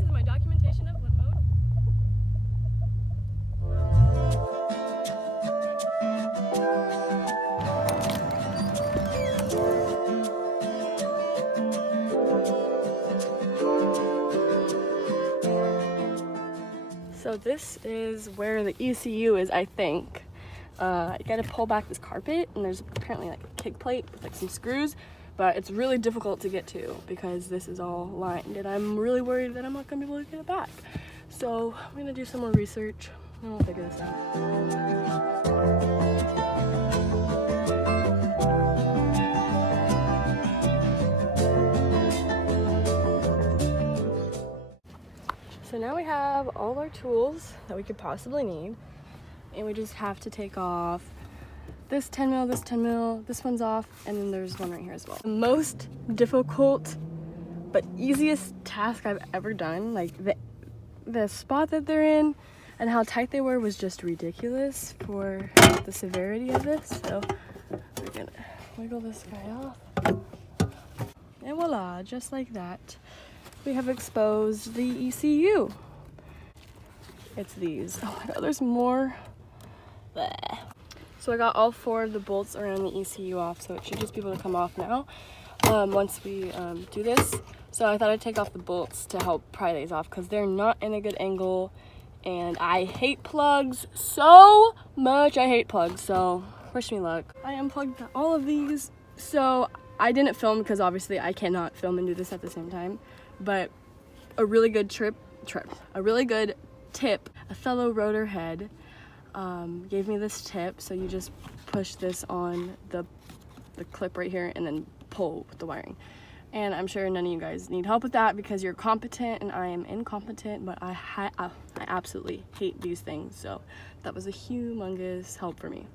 this is my documentation of limp mode. So this is where the ECU is, I think. I gotta pull back this carpet, and there's apparently like a kick plate with like some screws, but it's really difficult to get to because this is all lined, and I'm really worried that I'm not gonna be able to get it back. So I'm gonna do some more research and we'll figure this out. So now we have all our tools that we could possibly need, and we just have to take off this 10 mil, this 10 mil, this one's off, and then there's one right here as well. The most difficult but easiest task I've ever done, like the spot that they're in and how tight they were was just ridiculous for the severity of this. So we're gonna wiggle this guy off, and voila, just like that, we have exposed the ECU. It's these. Oh my god, there's more. Bleh. So I got all 4 of the bolts around the ECU off, so it should just be able to come off now once we do this. So I thought I'd take off the bolts to help pry these off because they're not in a good angle, and I hate plugs so much. I hate plugs, so wish me luck. I unplugged all of these, so I didn't film because obviously I cannot film and do this at the same time, but a really good a really good tip, a fellow rotor head gave me this tip. So you just push this on the clip right here and then pull with the wiring. And I'm sure none of you guys need help with that because you're competent and I am incompetent, but I absolutely hate these things. So that was a humongous help for me.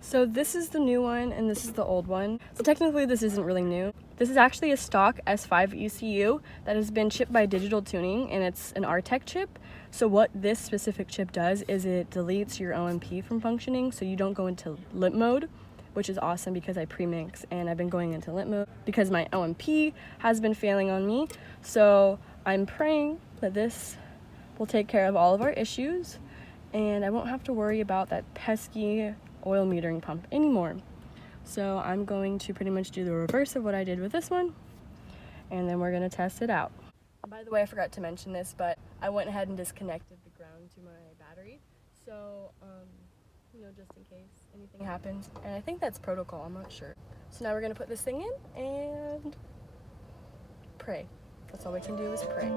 So this is the new one and this is the old one. So technically this isn't really new. This is actually a stock S5 ECU that has been shipped by Digital Tuning, and it's an RTEC chip. So what this specific chip does is it deletes your OMP from functioning, so you don't go into limp mode, which is awesome because I premix and I've been going into limp mode because my OMP has been failing on me. So I'm praying that this will take care of all of our issues and I won't have to worry about that pesky oil metering pump anymore. So I'm going to pretty much do the reverse of what I did with this one, and then we're gonna test it out. By the way, I forgot to mention this, but I went ahead and disconnected the ground to my battery. So, you know, just in case anything happens. And I think that's protocol, I'm not sure. So now we're gonna put this thing in and pray. That's all we can do is pray.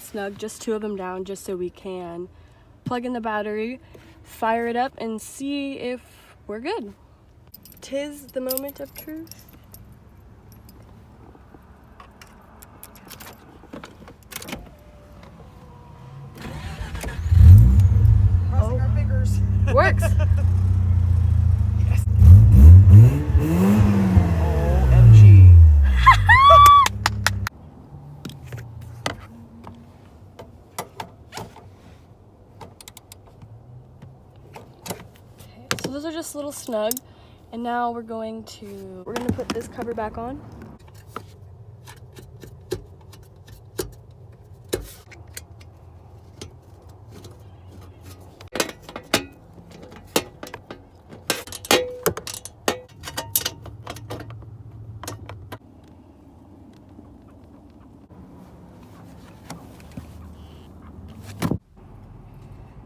Snug just 2 of them down just so we can plug in the battery, fire it up, and see if we're good. 'Tis the moment of truth. Crossing our fingers. Works. Yes. OMG. So those are just a little snug, and now we're gonna put this cover back on.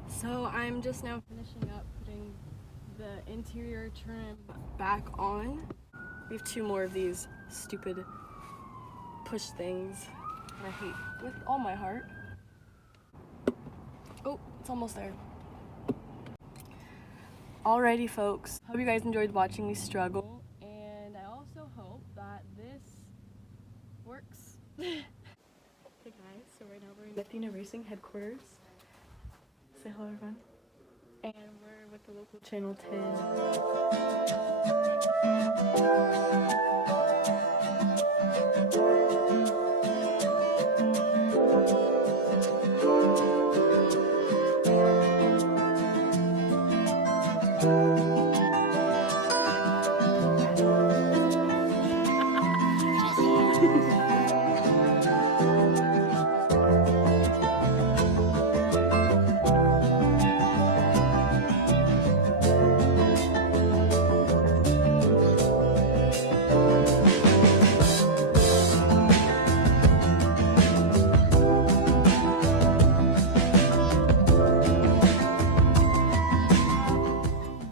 So I'm just now finishing up putting the interior trim back on. We have 2 more of these stupid push things I hate with all my heart. Oh, it's almost there. Alrighty folks, hope you guys enjoyed watching me struggle, Hey guys, so right now we're in Athena Racing headquarters. Say hello everyone. And we're with the local channel 10.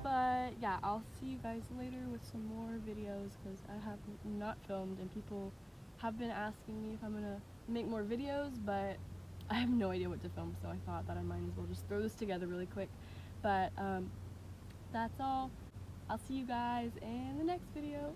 But yeah, I'll see you guys later with some more videos because I have not filmed and people have been asking me if I'm gonna make more videos, but I have no idea what to film, so I thought that I might as well just throw this together really quick. But that's all. I'll see you guys in the next video.